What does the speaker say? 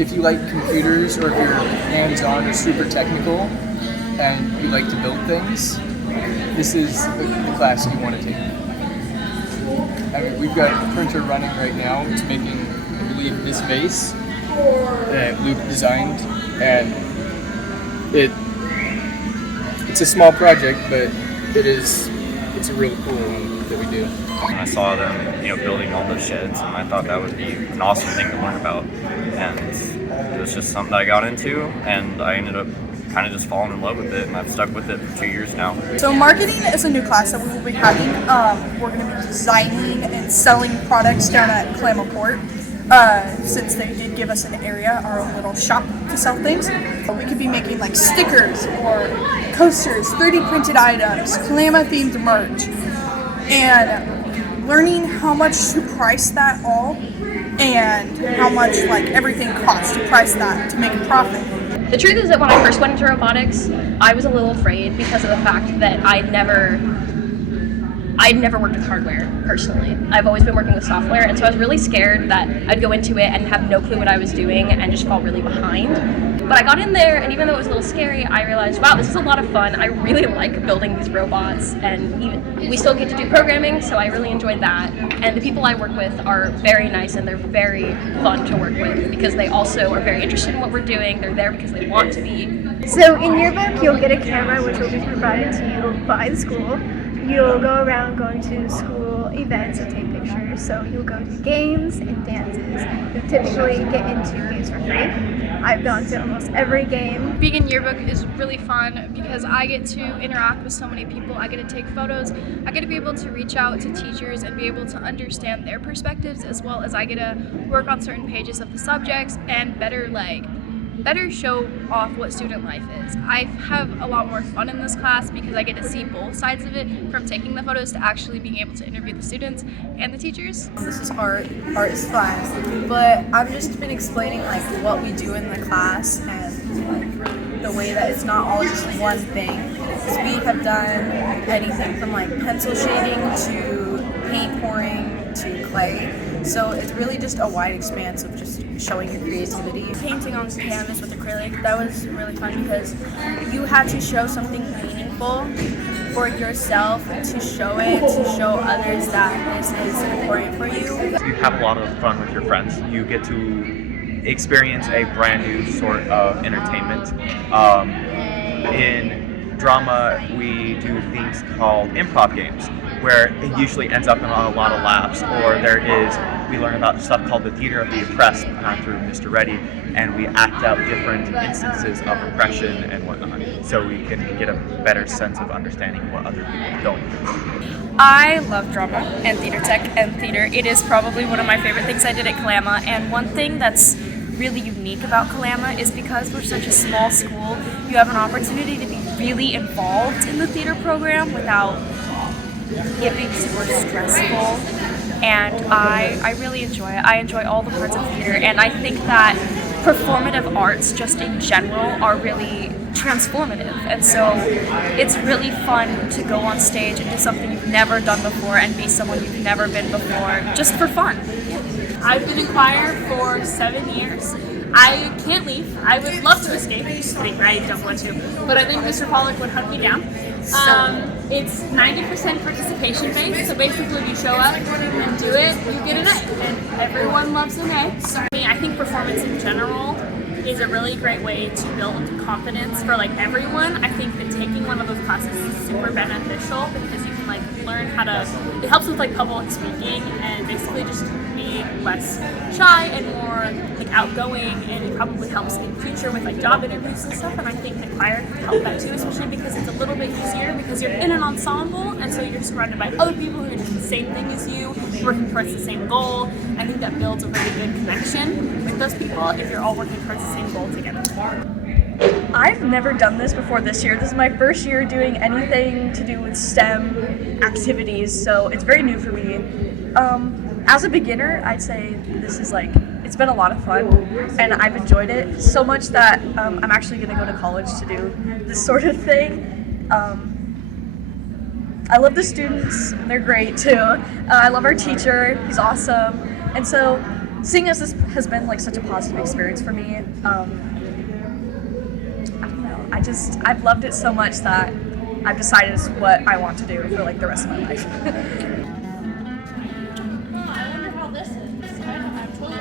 if you like computers or if you're hands-on or super technical and you like to build things, this is the class you want to take. I mean, we've got a printer running right now. It's making, I believe, this vase that Luke designed, and it's a small project, but it's a really cool one that we do. I saw them, building all those sheds, and I thought that would be an awesome thing to learn about. And it was just something that I got into, and I ended up kind of just falling in love with it, and I've stuck with it for 2 years now. So marketing is a new class that we will be having. We're going to be designing and selling products down at Kalama Port. Since they did give us an area, our own little shop to sell things. We could be making like stickers or coasters, 3D printed items, Kalama themed merch, and learning how much to price that all and how much like everything costs to price that to make a profit. The truth is that when I first went into robotics, I was a little afraid because of the fact that I'd never worked with hardware personally. I've always been working with software, and so I was really scared that I'd go into it and have no clue what I was doing and just fall really behind. But I got in there, and even though it was a little scary, I realized, wow, this is a lot of fun. I really like building these robots, and we still get to do programming, so I really enjoyed that. And the people I work with are very nice, and they're very fun to work with because they also are very interested in what we're doing. They're there because they want to be. So in Yearbook, you'll get a camera which will be provided to you by the school. You'll go around going to school events and take pictures. So you'll go to games and dances. You typically get into games for free. I've gone to almost every game. Being in Yearbook is really fun because I get to interact with so many people. I get to take photos. I get to be able to reach out to teachers and be able to understand their perspectives, as well as I get to work on certain pages of the subjects and better show off what student life is. I have a lot more fun in this class because I get to see both sides of it, from taking the photos to actually being able to interview the students and the teachers. This is art. Art is fun, but I've just been explaining like what we do in the class and like the way that it's not all just one thing. Because we have done anything from like pencil shading to paint pouring to clay. So it's really just a wide expanse of just showing your creativity. Painting on canvas with acrylic, that was really fun because you had to show something meaningful for yourself, to show it, to show others that this is important for you. You have a lot of fun with your friends. You get to experience a brand new sort of entertainment. In drama, we do things called improv games, where it usually ends up in a lot of laughs, or we learn about stuff called the theater of the oppressed through Mr. Reddy, and we act out different instances of oppression and whatnot, so we can get a better sense of understanding what other people are going through. I love drama and theater tech and theater. It is probably one of my favorite things I did at Kalama, and one thing that's really unique about Kalama is because we're such a small school, you have an opportunity to be really involved in the theater program without it being super stressful, and I really enjoy it. I enjoy all the parts of theater, and I think that performative arts just in general are really transformative, and so it's really fun to go on stage and do something you've never done before and be someone you've never been before, just for fun. I've been in choir for 7 years. I can't leave. I would love to escape. I don't want to, but I think Mr. Pollack would hunt me down. It's 90% participation based, so basically if you show up and do it, you get an A, and everyone loves an A. So I think performance in general is a really great way to build confidence for like everyone. I think that taking one of those classes is super beneficial because you can like learn how to, it helps with like public speaking and basically just be less shy and more like outgoing, and it probably helps in the future with like job interviews and stuff, and I think that choir can help that too, especially because it's a little bit easier because you're in an ensemble and so you're surrounded by other people who are doing the same thing as you, working towards the same goal. I think that builds a really good connection with those people if you're all working towards the same goal together. I've never done this before this year. This is my first year doing anything to do with STEM activities, so it's very new for me. As a beginner, I'd say this is it's been a lot of fun, and I've enjoyed it so much that I'm actually going to go to college to do this sort of thing. I love the students, they're great too. I love our teacher, he's awesome. And so seeing as this has been like such a positive experience for me, I don't know. I've loved it so much that I've decided it's what I want to do for like the rest of my life. I wonder how this is. I totally